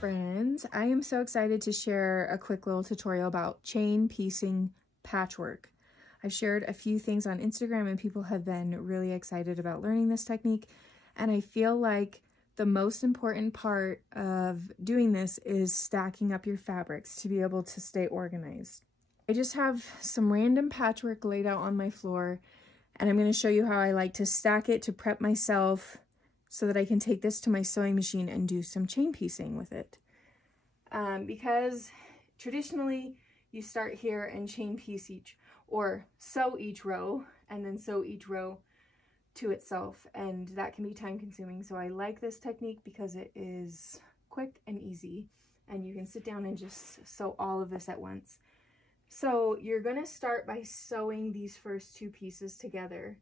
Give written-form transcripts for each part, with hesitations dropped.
friends, I am so excited to share a quick little tutorial about chain piecing patchwork. I've shared a few things on Instagram and people have been really excited about learning this technique, and I feel like the most important part of doing this is stacking up your fabrics to be able to stay organized. I just have some random patchwork laid out on my floor, and I'm going to show you how I like to stack it to prep myself so that I can take this to my sewing machine and do some chain piecing with it. Because traditionally you start here and chain piece each, or sew each row and then sew each row to itself, and that can be time consuming. So I like this technique because it is quick and easy and you can sit down and just sew all of this at once. So you're going to start by sewing these first two pieces together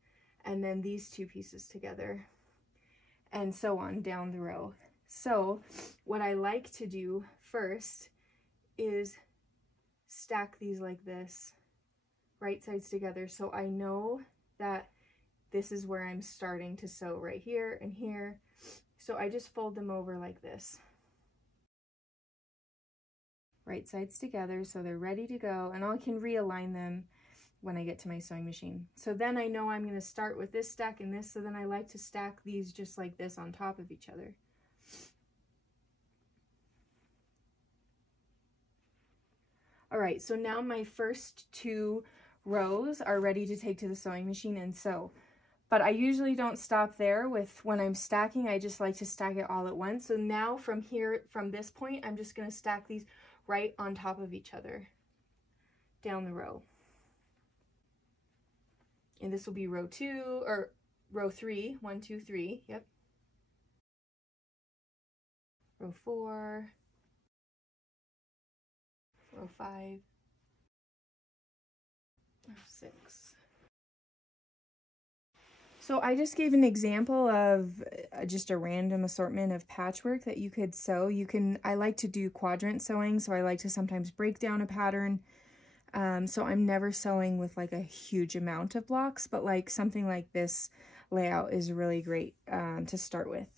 and then these two pieces together and so on down the row. So what I like to do first is stack these like this, right sides together, so I know that this is where I'm starting to sew, right here and here. So I just fold them over like this, right sides together, so they're ready to go, and I can realign them when I get to my sewing machine. So then I know I'm going to start with this stack and this, so then I like to stack these just like this on top of each other. All right, so now my first two rows are ready to take to the sewing machine and sew. But I usually don't stop there with when I'm stacking. I just like to stack it all at once. So now from here, from this point, I'm just going to stack these right on top of each other down the row. And this will be row 2 or row 3, 1, 2, 3. Yep. Row 4, row 5, row 6. So I just gave an example of just a random assortment of patchwork that you could sew. I like to do quadrant sewing, so I like to sometimes break down a pattern. So I'm never sewing with like a huge amount of blocks, but like something like this layout is really great to start with.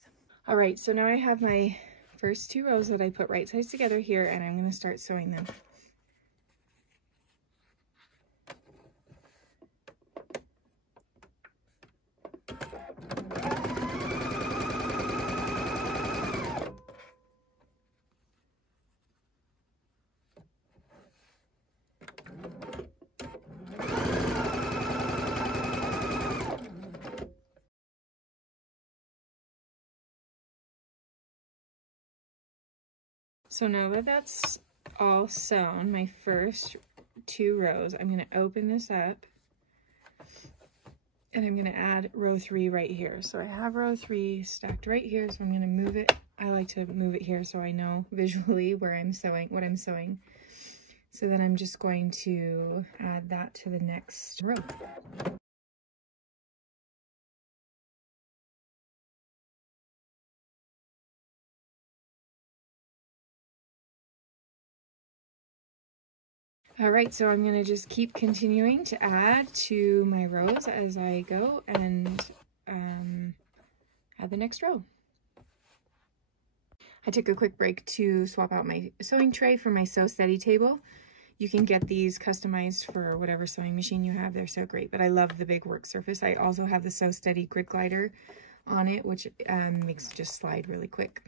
All right, so now I have my first two rows that I put right sides together here, and I'm going to start sewing them. So now that that's all sewn, my first two rows, I'm going to open this up and I'm going to add row 3 right here. So I have row 3 stacked right here, so I'm going to move it. I like to move it here so I know visually where I'm sewing, what I'm sewing. So then I'm just going to add that to the next row. All right, so I'm gonna just keep continuing to add to my rows as I go and add the next row. I took a quick break to swap out my sewing tray for my Sew Steady table. You can get these customized for whatever sewing machine you have. They're so great, but I love the big work surface. I also have the Sew Steady grid glider on it, which makes it just slide really quick.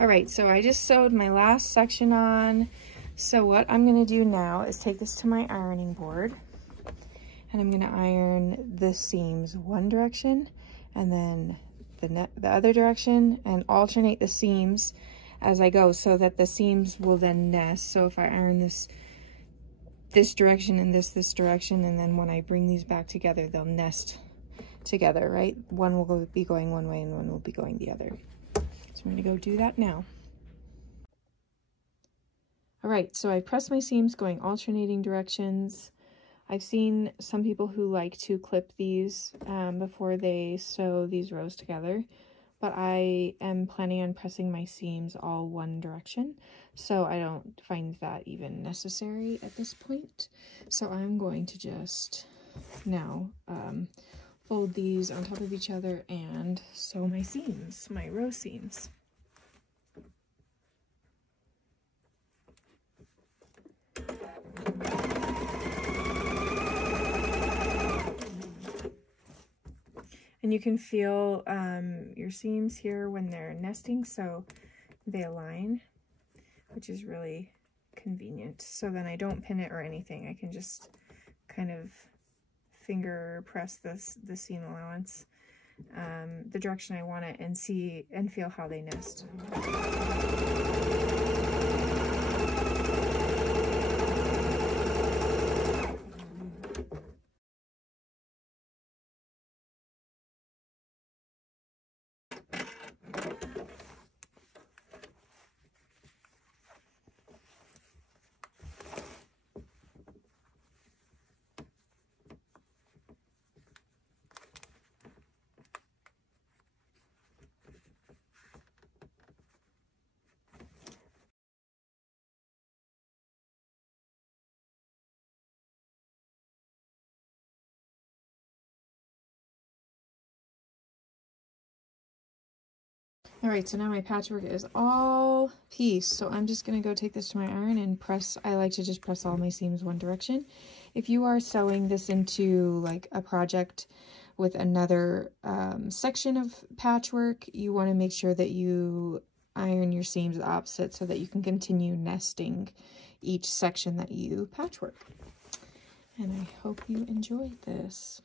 All right, so I just sewed my last section on. So what I'm gonna do now is take this to my ironing board, and I'm gonna iron the seams one direction and then the other direction, and alternate the seams as I go so that the seams will then nest. So if I iron this direction and this direction, and then when I bring these back together, they'll nest together, right? One will be going one way and one will be going the other. So I'm going to go do that now. All right, so I press my seams going alternating directions. I've seen some people who like to clip these before they sew these rows together, but I am planning on pressing my seams all one direction, so I don't find that even necessary at this point. So I'm going to just now fold these on top of each other and sew my seams, my row seams. And you can feel your seams here when they're nesting, so they align, which is really convenient. So then I don't pin it or anything. I can just kind of finger press the seam allowance the direction I want it and see and feel how they nest. Alright, so now my patchwork is all pieced, so I'm just going to go take this to my iron and press. I like to just press all my seams one direction. If you are sewing this into like a project with another section of patchwork, you want to make sure that you iron your seams opposite so that you can continue nesting each section that you patchwork. And I hope you enjoyed this.